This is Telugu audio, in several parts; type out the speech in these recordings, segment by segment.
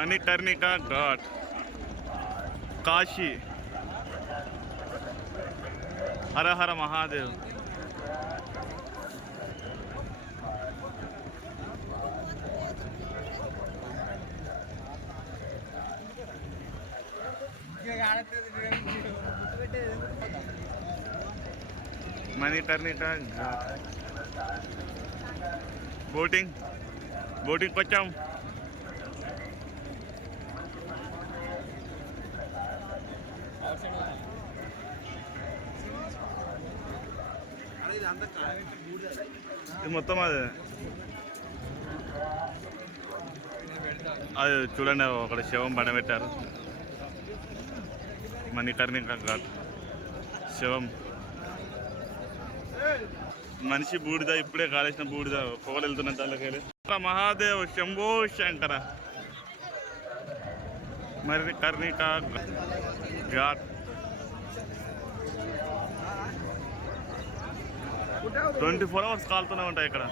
मणिकर्णिका घाट काशी हर हर महादेव मणिकर्णिका घाट बोटिंग बोटिंग వచ్చాం ఇది మొత్తం అది చూడండి ఒకటి శవం బండబెట్టారు మణికర్ణిక ఘాట్ శవం మనిషి బూడిద ఇప్పుడే కాలేసిన బూడిద పొగలు వెళ్తున్న దానిలోకి మహాదేవ్ శంభో శంకర మణికర్ణిక ఘాట్ 24 hours కాలుతూనే ఉంటాయి ఇక్కడ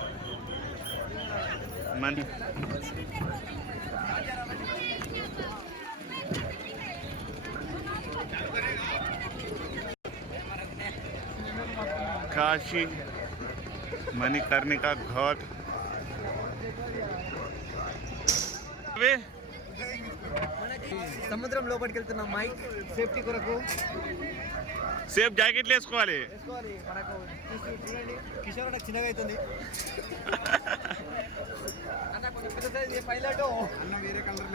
కాశీ మణికర్ణిక ఘాట్ సముద్రం లోపలికి వెళ్తున్నాం మైక్ సేఫ్టీ కొరకు సేఫ్ జాకెట్లు వేసుకోవాలి మనకు చూడండి కిషోర్ చిన్నగా అవుతుంది అన్న కొంచెం పెద్ద సైజ్ పైలట్ అన్న వేరే కలర్